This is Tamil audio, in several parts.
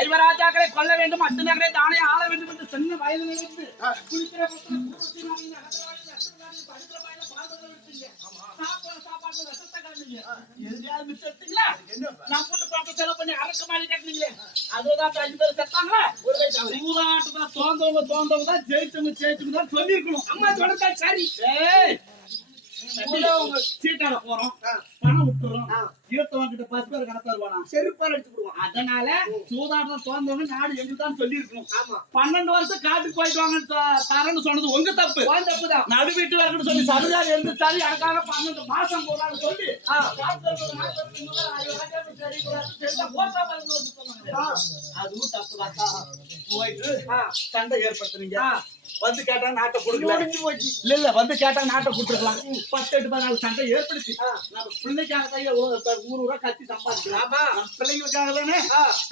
ஐவராஜாக்களை கொல்ல வேண்டும், அத்தனை தானே ஆள வேண்டும் என்று சொன்ன வயதில் இருந்து குளிக்கிற நான் போட்டு பார்த்து செலவு பண்ணி அரக்க மாதிரி கட்டினீங்களே, அதுதான் 5 பேர் செத்தாங்களா? ஊராட்டத்துல தோந்தவங்க தான் ஜெயிச்சவங்க தான் சொல்லிருக்கணும். அம்மா சொல்றதா சரி. சீட்டால போறோம், பணம் விட்டுறோம், ஈர்த்தவங்கிட்ட 10 பேர் கடத்தாருவானா செருப்பால் எடுத்துக்கிடுவோம். அதனால சூதாட்டம் தோந்தவங்க நாடு எங்குதான் சொல்லி இருக்கணும். 12 வருஷம் காட்டுக்கு போயிட்டு வாங்க தரன்னு சொன்னது உங்க தப்பு. தப்புதான். நடு வீட்டு வரணும்னு சொல்லி சதுராரி எழுந்துச்சாலி அதுக்காக 12 மாசம் போறான்னு சொல்லி அதுவும் தப்புதான். போயிட்டு சண்டை ஏற்படுத்துறீங்க. வந்து கேட்டா நாட்டை கொடுக்கல, இல்ல வந்து கேட்டா நாட்டை கொடுத்துருக்கலாம். 10-8 சண்டை ஏற்படுத்தி நம்ம பிள்ளைக்காக ஊரூரா கத்தி சம்பாதிக்கலாம். நம்ம பிள்ளைங்களுக்காக தானே.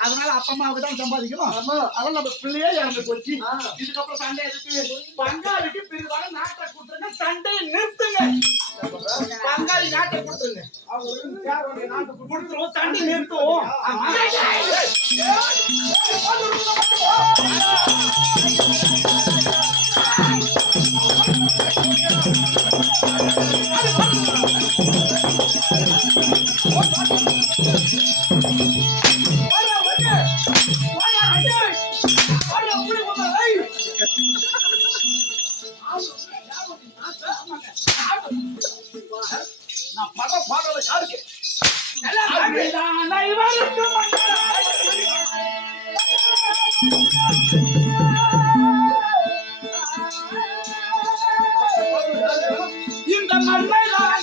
அதனால அப்பா அம்மாவுக்கு தான் சம்பாதிக்கணும். அதனால நம்ம பிள்ளையே இறந்து போச்சு. இதுக்கப்புறம் சண்டை எதுக்கு? பங்காளிக்கு பிரிவாக நாட்டை கொடுத்துருங்க, சண்டையை நிறுத்துங்க. பங்காளி நாட்டை கொடுத்துருங்க, நாட்டை கொடுத்துருவோம், சண்டை நிறுத்துவோம். நான் பாடல யாருக்கு இந்த மண்ணைதான்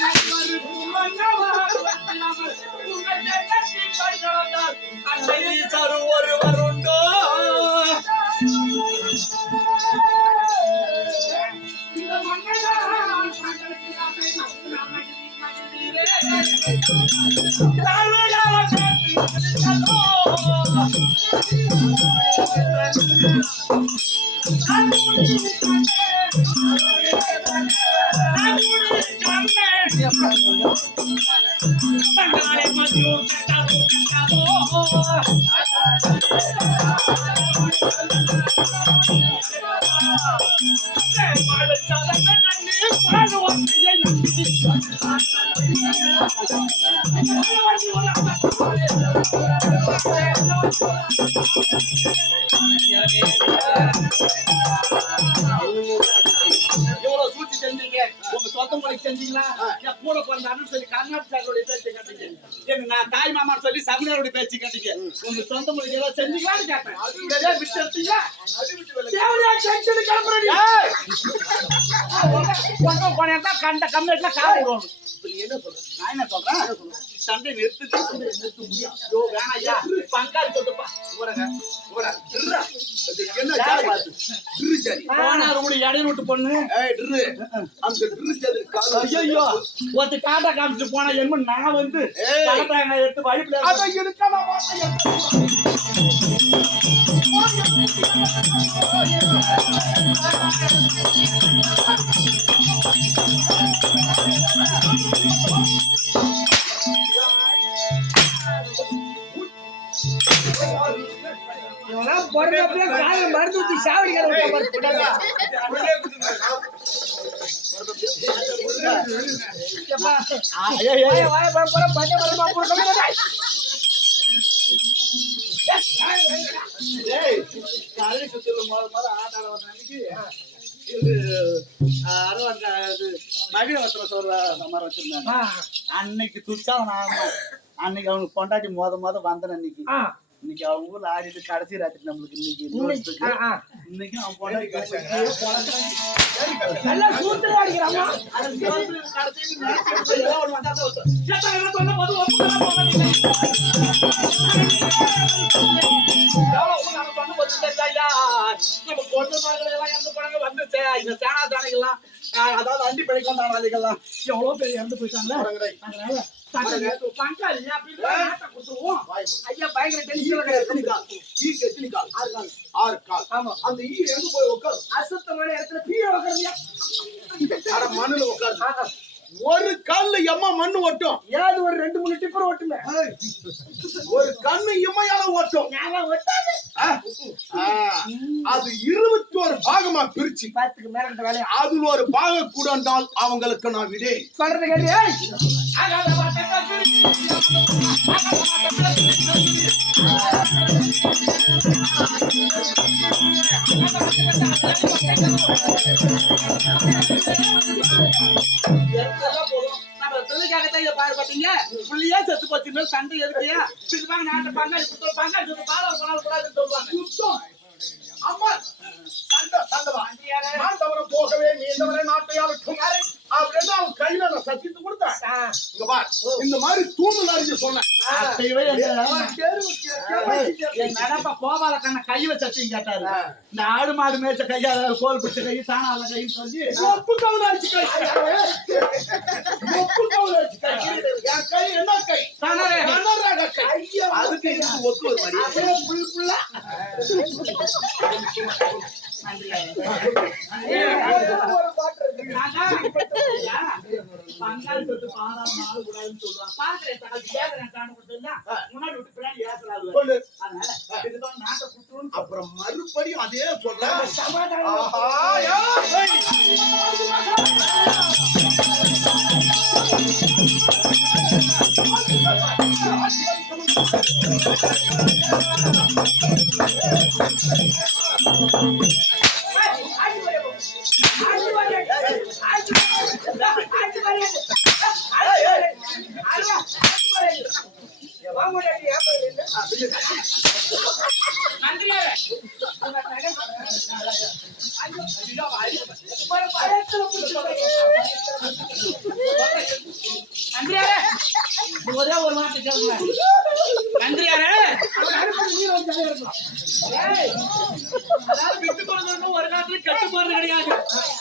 ஒருவர் உண்டோ? இந்த மண்ணைதான் எவ்வளவு சூழ்ச்சி செஞ்சீங்க, உங்க சொந்த மொழிக்கு செஞ்சீங்களா? கூட பிறந்தாருன்னு சொல்லி கர்நாடகாவுடைய பேச்சு கட்டிங்க, எங்க நான் தாய் மாமான்னு சொல்லி சகுனருடைய பேச்சு கட்டிங்க. உங்க சொந்த மொழிக்கு ஏதாவது செஞ்சீங்களான்னு கேட்டேன். விட்டு எடுத்தீங்களா? கண்ட கம்மியா கால விடுவாங்க. என்ன சொல்றேன்? நான் என்ன சொல்றேன்? சண்டை நிறுத்து முடியும். வேணாயா பங்காளி சொத்துப்பா இடையில விட்டு பொண்ணு ஐயோ ஒருத்த காட்டா காமிச்சு போனா என்ன நான் வந்து எடுத்து வழிபட மருந்து ஊத்தி சாவடி மகிழவசன சொல்ற மாதிரி வச்சிருந்தாங்க. அன்னைக்கு துச்சா அன்னைக்கு அவனுக்கு பொண்டாட்டி மொத வந்தன அன்னைக்கு. இன்னைக்கு அவங்க ஊர்ல ஆடிட்டு கடைசி ராத்திரி நம்மளுக்கு இன்னைக்கு அவன் பொண்டாட்டி அதாவது அண்டி பிழைக்கலாம் எவ்வளவு பேர் இறந்து போயிட்டாங்க. அதனால பங்காளி ஐயா பயங்கர டென்ஷன். ஆறு கால். ஆமா அந்த ஈ எங்க போய் உட்காரு? அசுத்தமான இடத்துல பீர உட்காருயா. மண்ணுல உட்காரு. ஒரு கால்ல எம்மா மண்ணு ஓட்டும். ஏதாவது ஒரு 2-3 டிப்பர் ஓட்டுமே. ஒரு கண்ணு இம்மையால ஓட்டும். ஒட்டாது. அது 21 பாகமா பிரிச்சு பாத்துக்கு மேல வேலையா அதுல ஒரு பாக கூட இருந்தால் அவங்களுக்கு நான் விடே சொல்றது கேள்வி. செத்து போச்சு சண்டை எதுக்கியா நாட்டு பங்காளி பங்காளி பாலம் போனாலும் கூடாதுன்னு சொல்லுவாங்க. அம்மா சண்டை போகவே நீண்டவரை நாட்டையாகட்டும் அப்படின்னு அவன் கையில நான் சத்தியத்து கொடுத்தேன். இங்க பார், இந்த மாதிரி தூணல் அறிஞ்சு சொன்னேன். நடப்ப கோபால கண்ண கையில சத்தியம் கேட்டாரு. இந்த ஆடு மாடு மேய்ச்ச கையா கோல் பிடிச்ச கை தானால கைன்னு சொல்லி ஒப்பு கவுல அடிச்சு கை ஒப்பு கவுல அடிச்சு கை என் கை என்ன கை கனரக கை அதுக்கு ஒத்து ஒரு மாதிரி புல் புல்லா பங்காளி சொத்து பாதாள நாள் கூடாதுன்னு சொல்லுவாங்க. முன்னாடி விட்டு பின்னாடி ஏசுறாரு. அதனால இதுதான் நாட்டை குட்டுன்னு அப்புறம் மறுபடியும் அதே சொல்ற ஒரே ஒரு வார்த்தை கேளுங்க. நன்றியாரே விட்டு கொடுக்கணும். ஒரு காலத்துல கெட்டு போறது கிடையாது.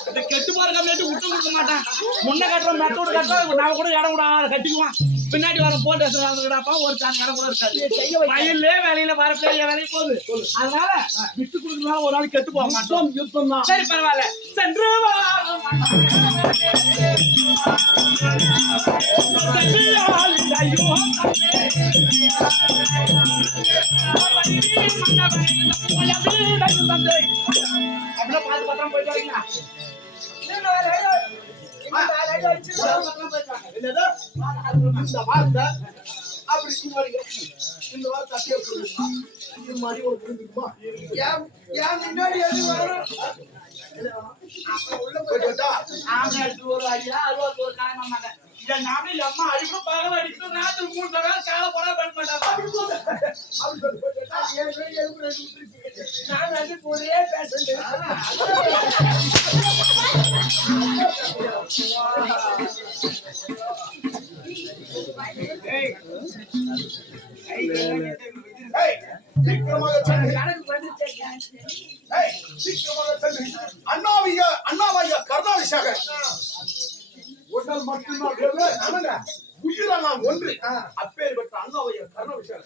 இந்த கெட்டு போற கம்மியாட்டு விட்டு கொடுக்க மாட்டான். முன்ன கட்டுறோம் மெத்தோடு கட்டுறோம். நான் கூட இடம் கூட கட்டிக்குவான். பின்னாடி வர போட்டு வச்சுருவாங்கப்பா. ஒரு இடம் கூட இருக்காது. வயல்லே வேலையில வர பெரிய வேலைக்கு போகுது. அதனால விட்டு கொடுக்கறதுனால ஒரு நாள் கெட்டு போக மாட்டோம். யுத்தம் தான். சரி பரவாயில்ல. சென்று அப்படின்னா பார்த்து பத்திரம் போயிட்டு வரீங்களா? இந்த வார்த்தை அப்படி இந்த வார்த்தை அத்தியா சொல்லுமா இது மாதிரி ஒரு புரிஞ்சுக்குமா ஏன் முன்னாடி எது வரும் உள்ள போயிட்டா ஒரு ஐயா 60 ஒரு காயமா மாட்டேன். நாமே அம்மா அடிக்கும் பகல அடிக்கும் நாட்டு 3 தடவை கால போறா பண்ண மாட்டாங்க. நான் அது போறே பேசுறேன். அண்ணாவையா கருணாவிசாக உடல் மட்டும்தான் உயிரெல்லாம் ஒன்று அப்பேற்பட்ட அண்ணாவையா கருணாவிசாக